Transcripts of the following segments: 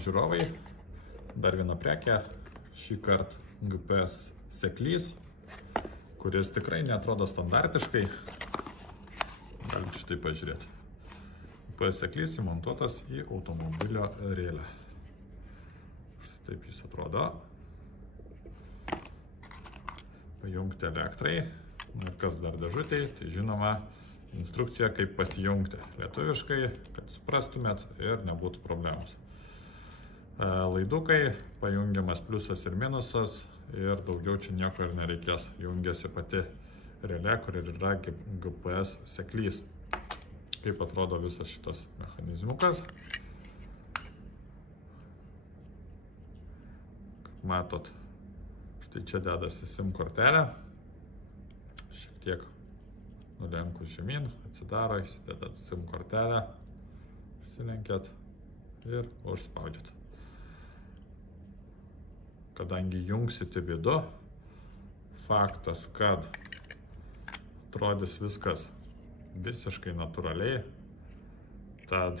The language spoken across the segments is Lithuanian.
žiūrovai, dar viena prekė, šį kartą GPS seklys, kuris tikrai neatrodo standartiškai. Galite štai pažiūrėti. GPS seklys įmontuotas į automobilio rėlę. Štai taip jis atrodo. Pajungti elektrai. Ir kas dar dėžutėj, tai žinoma instrukcija, kaip pasijungti lietuviškai, kad suprastumėt ir nebūtų problemos. Laidukai, pajungiamas pliusas ir minusas ir daugiau čia nieko ir nereikės. Jungiasi pati relė, kur yra GPS seklys. Kaip atrodo visas šitas mechanizmukas. Kaip matot, štai čia dedasi SIM kortelė. Šiek tiek nulenkus žemyn, atsidaro, įsidedat SIM kortelę, užsilenkėt ir užspaudžiat. Kadangi jungsit į vidų, faktas, kad atrodys viskas visiškai natūraliai, tad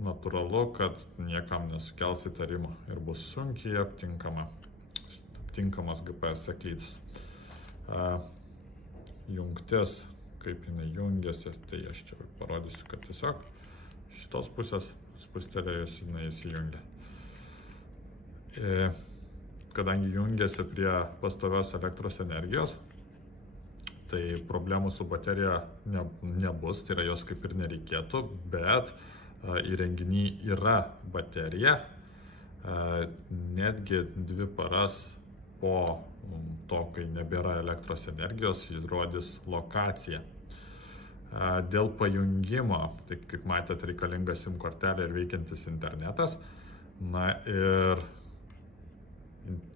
natūralu, kad niekam nesukels įtarimų ir bus sunkiai aptinkamas GPS seklytis. Jungtis, kaip jinai jungiasi, tai aš čia parodysiu, kad tiesiog šitos pusės spustelėjus jinai įsijungia. Kadangi jungiasi prie pastovios elektros energijos, tai problemų su baterija nebus, tai yra jos kaip ir nereikėtų, bet įrenginy yra baterija, netgi 2 paras po to, kai nebėra elektros energijos, jis rodys lokaciją. Dėl pajungimo, tai kaip matėte, reikalinga SIM kortelė ir veikiantis internetas. Na ir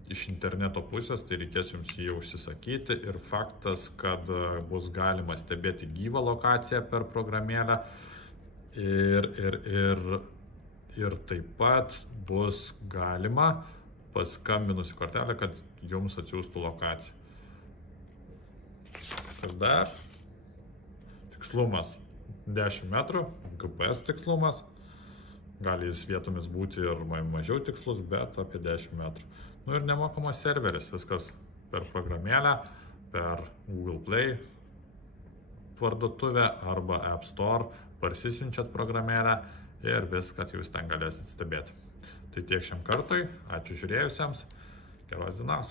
iš interneto pusės tai reikės jums jį užsisakyti ir faktas, kad bus galima stebėti gyvą lokaciją per programėlę ir taip pat bus galima paskambinus į kortelę, kad jums atsiųstų lokaciją. Ir dar tikslumas 10 metrų, GPS tikslumas. Gali jis vietomis būti ir mažiau tikslus, bet apie 10 metrų. Nu ir nemokamas serveris, viskas per programėlę, per Google Play parduotuvę arba App Store, parsisiunčiat programėlę ir viską jūs ten galėsit stebėti. Tai tiek šiam kartui, ačiū žiūrėjusiems, geros dienos.